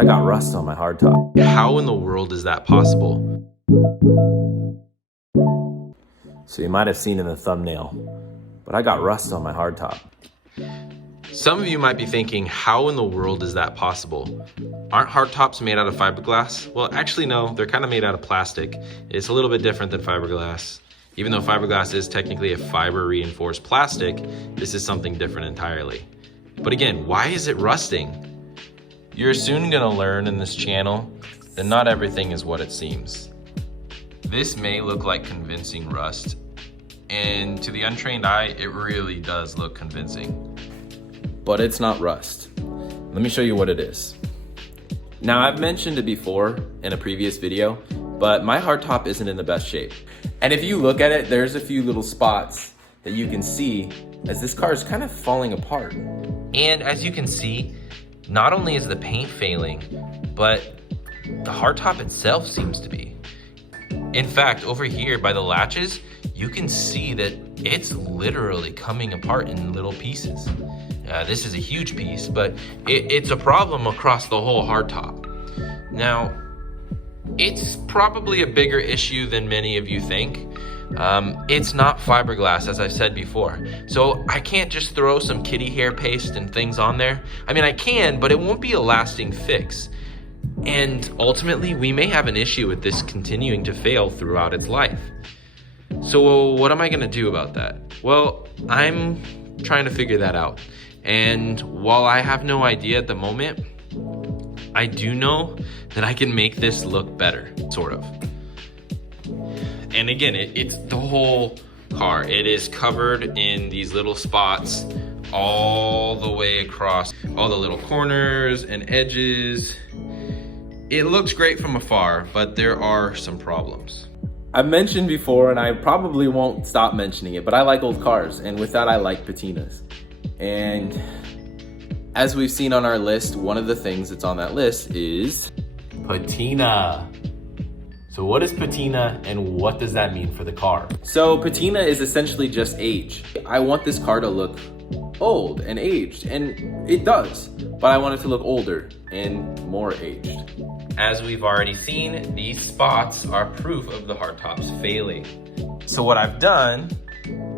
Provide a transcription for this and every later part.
I got rust on my hardtop. How in the world is that possible? So you might have seen in the thumbnail, but I got rust on my hardtop. Some of you might be thinking, how in the world is that possible? Aren't hardtops made out of fiberglass? Well, actually no, they're kind of made out of plastic. It's a little bit different than fiberglass. Even though fiberglass is technically a fiber reinforced plastic, this is something different entirely. But again, why is it rusting? You're soon gonna learn in this channel that not everything is what it seems. This may look like convincing rust, and to the untrained eye, it really does look convincing. But it's not rust. Let me show you what it is. Now, I've mentioned it before in a previous video, but my hardtop isn't in the best shape. And if you look at it, there's a few little spots that you can see as this car is kind of falling apart. And as you can see, not only is the paint failing, but the hardtop itself seems to be. In fact, over here by the latches, you can see that it's literally coming apart in little pieces. This is a huge piece, but it's a problem across the whole hardtop. Now, it's probably a bigger issue than many of you think. It's not fiberglass, as I've said before. So I can't just throw some kitty hair paste and things on there. I mean, I can, but it won't be a lasting fix. And ultimately, we may have an issue with this continuing to fail throughout its life. So what am I gonna do about that? Well, I'm trying to figure that out. And while I have no idea at the moment, I do know that I can make this look better, sort of. And again, it's the whole car. It is covered in these little spots all the way across, all the little corners and edges. It looks great from afar, but there are some problems. I've mentioned before, and I probably won't stop mentioning it, but I like old cars, and with that, I like patinas. And as we've seen on our list, one of the things that's on that list is patina. So what is patina and what does that mean for the car? So patina is essentially just age. I want this car to look old and aged, and it does, but I want it to look older and more aged. As we've already seen, these spots are proof of the hardtop's failing. So what I've done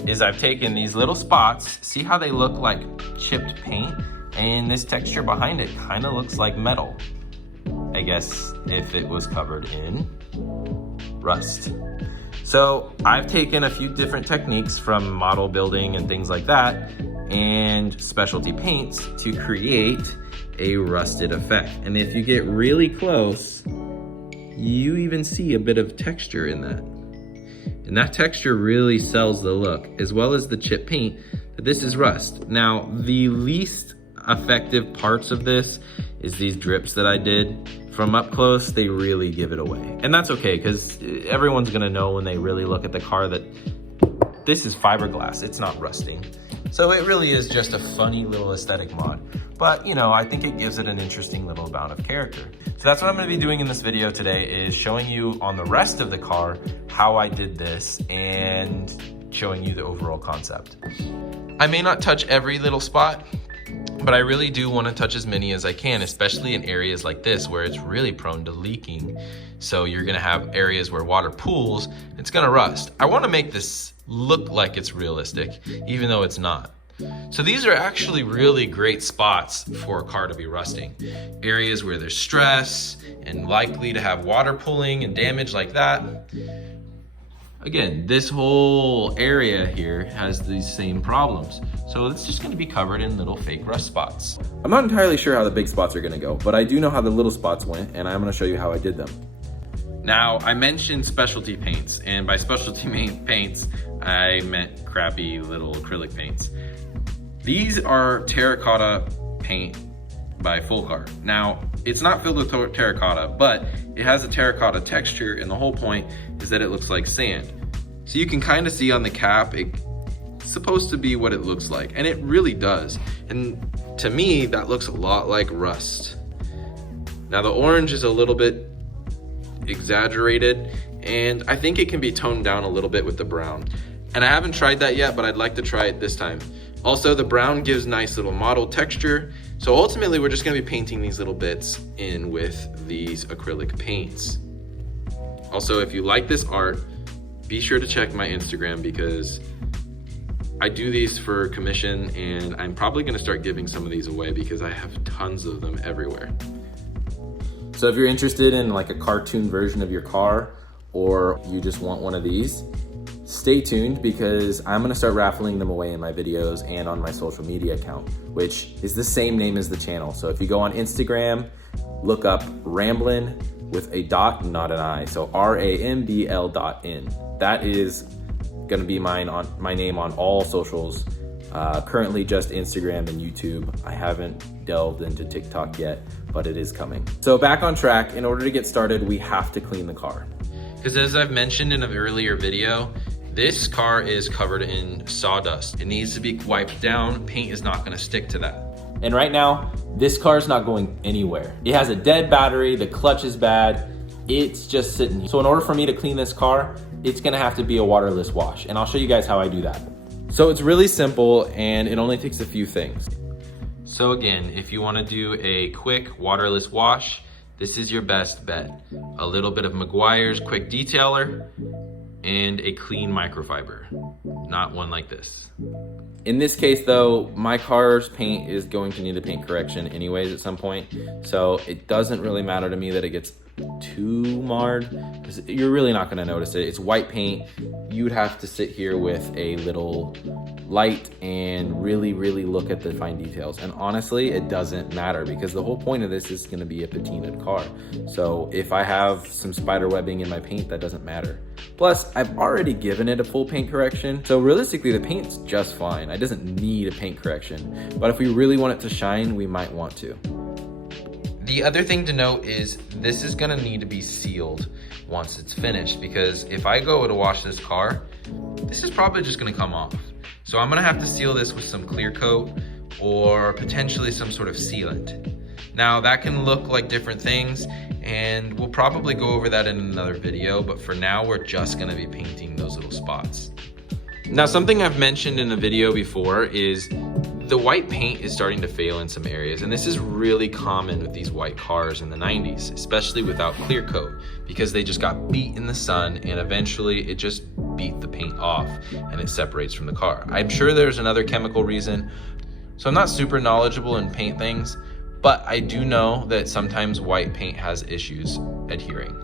is I've taken these little spots, see how they look like chipped paint, and this texture behind it kind of looks like metal. I guess if it was covered in rust. So I've taken a few different techniques from model building and things like that and specialty paints to create a rusted effect. And if you get really close, you even see a bit of texture in that. And that texture really sells the look, as well as the chip paint, that this is rust. Now, the least effective parts of this is these drips that I did. From up close, they really give it away. And that's okay, because everyone's gonna know when they really look at the car that this is fiberglass, it's not rusting. So it really is just a funny little aesthetic mod. But you know, I think it gives it an interesting little amount of character. So that's what I'm gonna be doing in this video today, is showing you on the rest of the car how I did this and showing you the overall concept. I may not touch every little spot, but I really do want to touch as many as I can, especially in areas like this where it's really prone to leaking. So you're gonna have areas where water pools, it's gonna rust. I wanna make this look like it's realistic, even though it's not. So these are actually really great spots for a car to be rusting. Areas where there's stress and likely to have water pooling and damage like that. Again, this whole area here has these same problems. So it's just gonna be covered in little fake rust spots. I'm not entirely sure how the big spots are gonna go, but I do know how the little spots went, and I'm gonna show you how I did them. Now, I mentioned specialty paints, and by specialty paints, I meant crappy little acrylic paints. These are terracotta paint by Full Car. Now, it's not filled with terracotta, but it has a terracotta texture, and the whole point is that it looks like sand. So you can kind of see on the cap, it's supposed to be what it looks like, and it really does. And to me, that looks a lot like rust. Now, the orange is a little bit exaggerated, and I think it can be toned down a little bit with the brown. And I haven't tried that yet, but I'd like to try it this time. Also, the brown gives nice little mottled texture, So ultimately, we're just gonna be painting these little bits in with these acrylic paints. Also, if you like this art, be sure to check my Instagram because I do these for commission and I'm probably gonna start giving some of these away because I have tons of them everywhere. So if you're interested in like a cartoon version of your car, or you just want one of these, stay tuned because I'm gonna start raffling them away in my videos and on my social media account, which is the same name as the channel. So if you go on Instagram, look up Rambl.n with a dot, not an I. So RAMBL.n. That is gonna be my name on all socials. Currently just Instagram and YouTube. I haven't delved into TikTok yet, but it is coming. So back on track, in order to get started, we have to clean the car. Because as I've mentioned in an earlier video, this car is covered in sawdust. It needs to be wiped down. Paint is not gonna stick to that. And right now, this car is not going anywhere. It has a dead battery, the clutch is bad, it's just sitting here. So in order for me to clean this car, it's gonna have to be a waterless wash, and I'll show you guys how I do that. So it's really simple, and it only takes a few things. So again, if you wanna do a quick waterless wash, this is your best bet. A little bit of Meguiar's quick detailer and a clean microfiber, not one like this. In this case though, my car's paint is going to need a paint correction anyways at some point. So it doesn't really matter to me that it gets too marred, because you're really not gonna notice it. It's white paint. You would have to sit here with a little light and really look at the fine details. And honestly, it doesn't matter because the whole point of this is gonna be a patinaed car. So if I have some spider webbing in my paint, that doesn't matter. Plus, I've already given it a full paint correction. So realistically, the paint's just fine. It doesn't need a paint correction. But if we really want it to shine, we might want to. The other thing to note is this is gonna need to be sealed once it's finished, because if I go to wash this car, this is probably just gonna come off. So I'm gonna have to seal this with some clear coat or potentially some sort of sealant. Now that can look like different things and we'll probably go over that in another video, but for now we're just gonna be painting those little spots. Now something I've mentioned in a video before is the white paint is starting to fail in some areas, and this is really common with these white cars in the 90s, especially without clear coat, because they just got beat in the sun and eventually it just beat the paint off and it separates from the car. I'm sure there's another chemical reason, so I'm not super knowledgeable in paint things, but I do know that sometimes white paint has issues adhering.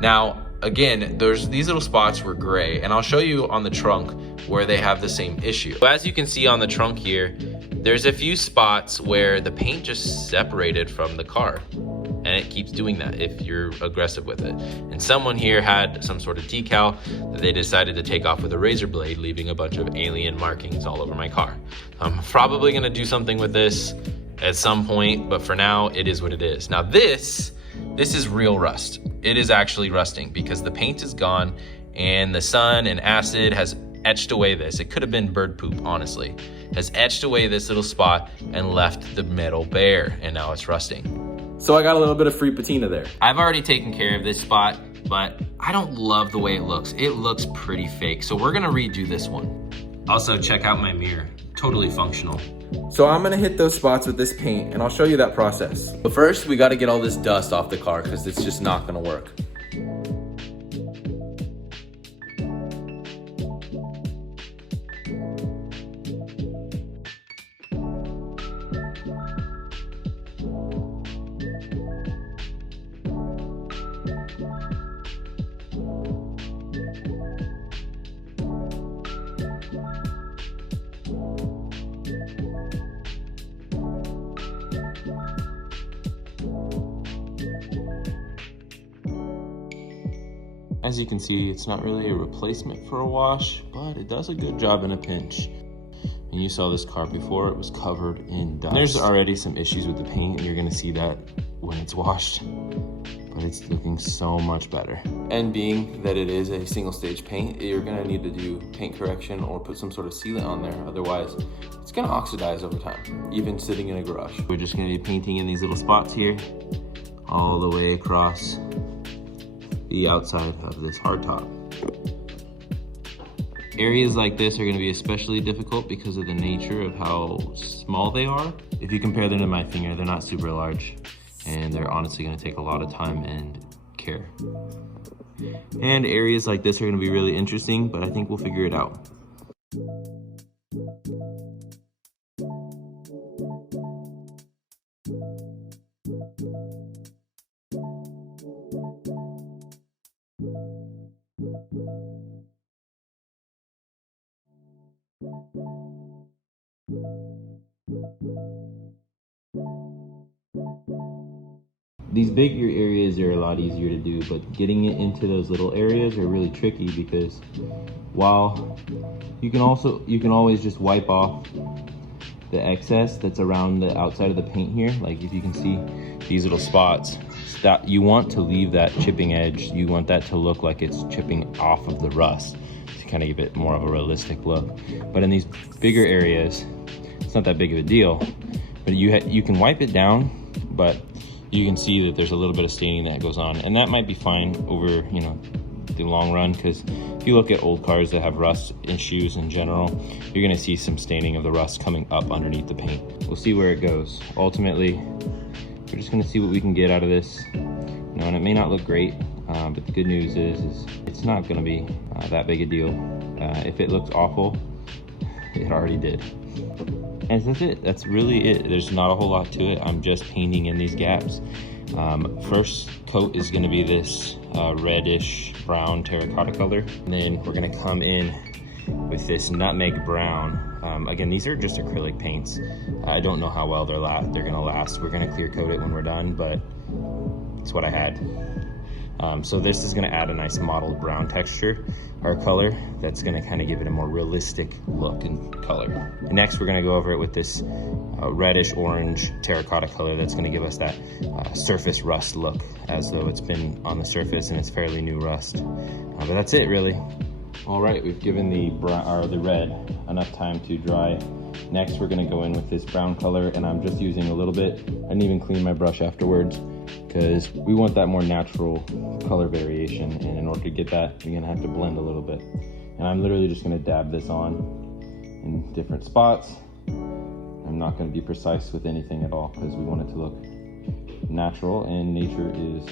Now, again, these little spots were gray, and I'll show you on the trunk where they have the same issue. So as you can see on the trunk here, there's a few spots where the paint just separated from the car, and it keeps doing that if you're aggressive with it. And someone here had some sort of decal that they decided to take off with a razor blade, leaving a bunch of alien markings all over my car. I'm probably gonna do something with this at some point, but for now, it is what it is. Now this is real rust. It is actually rusting because the paint is gone and the sun and acid has etched away this. It could have been bird poop, honestly. Has etched away this little spot and left the metal bare, and now it's rusting. So I got a little bit of free patina there. I've already taken care of this spot, but I don't love the way it looks. It looks pretty fake, so we're gonna redo this one. Also, check out my mirror. Totally functional. So I'm gonna hit those spots with this paint and I'll show you that process. But first, we gotta get all this dust off the car because it's just not gonna work. As you can see, it's not really a replacement for a wash, but it does a good job in a pinch. And you saw this car before, it was covered in dust. There's already some issues with the paint, and you're gonna see that when it's washed, but it's looking so much better. And being that it is a single stage paint, you're gonna need to do paint correction or put some sort of sealant on there. Otherwise, it's gonna oxidize over time, even sitting in a garage. We're just gonna be painting in these little spots here, all the way across the outside of this hardtop. Areas like this are gonna be especially difficult because of the nature of how small they are. If you compare them to my finger, they're not super large, and they're honestly gonna take a lot of time and care. And areas like this are gonna be really interesting, but I think we'll figure it out. These bigger areas are a lot easier to do, but getting it into those little areas are really tricky because while you can always just wipe off the excess that's around the outside of the paint here. Like if you can see these little spots, that you want to leave that chipping edge. You want that to look like it's chipping off of the rust to kind of give it more of a realistic look. But in these bigger areas, it's not that big of a deal, but you can wipe it down, but you can see that there's a little bit of staining that goes on, and that might be fine over, you know, the long run, because if you look at old cars that have rust issues in general, you're going to see some staining of the rust coming up underneath the paint. We'll see where it goes. Ultimately, we're just going to see what we can get out of this, you know, and it may not look great, but the good news is it's not going to be that big a deal. If it looks awful, it already did. And that's it. That's really it. There's not a whole lot to it. I'm just painting in these gaps. First coat is going to be this reddish brown terracotta color. And then we're going to come in with this nutmeg brown. Again, these are just acrylic paints. I don't know how well they're going to last. We're going to clear coat it when we're done, but it's what I had. So this is going to add a nice mottled brown texture or color that's going to kind of give it a more realistic look and color. And next we're going to go over it with this reddish orange terracotta color that's going to give us that surface rust look, as though it's been on the surface and it's fairly new rust. But that's it really. All right, we've given the red enough time to dry. Next we're going to go in with this brown color, and I'm just using a little bit. I didn't even clean my brush afterwards, because we want that more natural color variation, and in order to get that, we're gonna have to blend a little bit. And I'm literally just gonna dab this on in different spots. I'm not gonna be precise with anything at all, because we want it to look natural, and nature is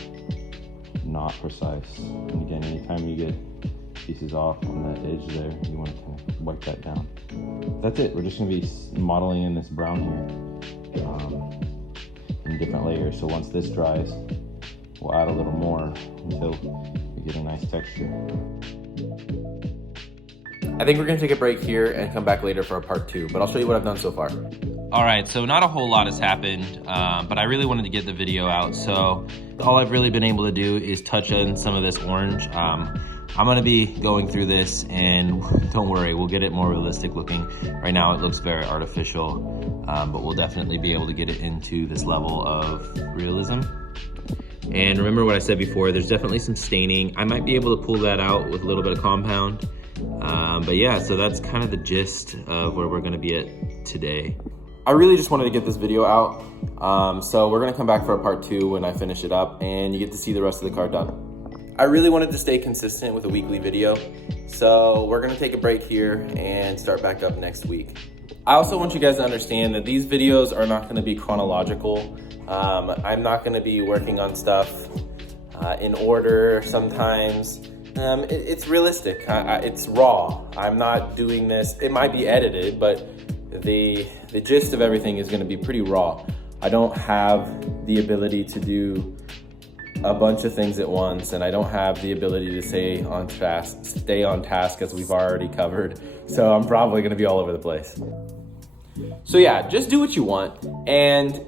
not precise. And again, anytime you get pieces off on that edge there, you want to kind of wipe that down. That's it. We're just gonna be modeling in this brown here. In different layers. So once this dries, we'll add a little more until we get a nice texture. I think we're gonna take a break here and come back later for a part 2, but I'll show you what I've done so far. All right, so not a whole lot has happened, but I really wanted to get the video out. So all I've really been able to do is touch on some of this orange. I'm gonna be going through this, and don't worry, we'll get it more realistic looking. Right now it looks very artificial, but we'll definitely be able to get it into this level of realism. And remember what I said before, there's definitely some staining. I might be able to pull that out with a little bit of compound. But yeah, so that's kind of the gist of where we're gonna be at today. I really just wanted to get this video out. So we're gonna come back for a part 2 when I finish it up, and you get to see the rest of the car done. I really wanted to stay consistent with a weekly video, so we're gonna take a break here and start back up next week. I also want you guys to understand that these videos are not gonna be chronological. I'm not gonna be working on stuff in order sometimes. It's realistic, it's raw. I'm not doing this, it might be edited, but the gist of everything is gonna be pretty raw. I don't have the ability to do a bunch of things at once, and I don't have the ability to stay on task as we've already covered. So I'm probably gonna be all over the place. So yeah, just do what you want, and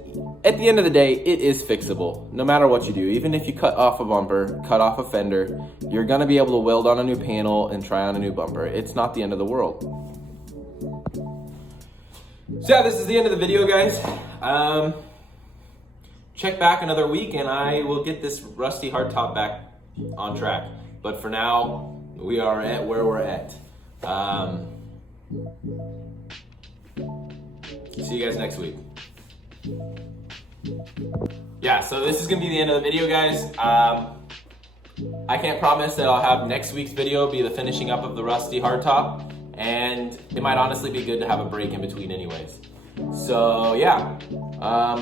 at the end of the day, it is fixable, no matter what you do. Even if you cut off a bumper, cut off a fender, you're gonna be able to weld on a new panel and try on a new bumper. It's not the end of the world. So yeah, this is the end of the video, guys. Check back another week and I will get this rusty hardtop back on track. But for now, we are at where we're at. See you guys next week. Yeah, so this is gonna be the end of the video, guys. I can't promise that I'll have next week's video be the finishing up of the rusty hardtop, and it might honestly be good to have a break in between anyways. So yeah,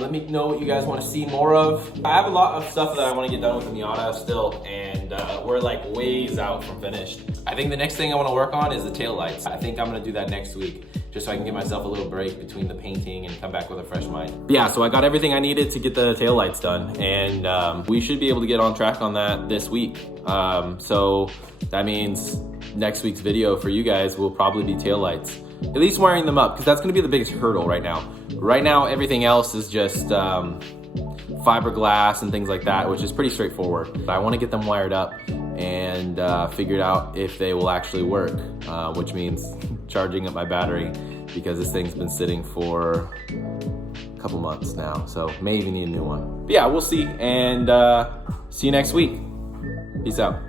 let me know what you guys want to see more of. I have a lot of stuff that I want to get done with the Miata still, and we're like ways out from finished. I think the next thing I want to work on is the tail lights. I think I'm going to do that next week, just so I can give myself a little break between the painting and come back with a fresh mind. But yeah, so I got everything I needed to get the tail lights done, and we should be able to get on track on that this week. So that means next week's video for you guys will probably be tail lights. At least wiring them up, because that's going to be the biggest hurdle right now. Right now, everything else is just fiberglass and things like that, which is pretty straightforward. But I want to get them wired up and figured out if they will actually work, which means charging up my battery, because this thing's been sitting for a couple months now, so may even need a new one. But yeah, we'll see, and see you next week. Peace out.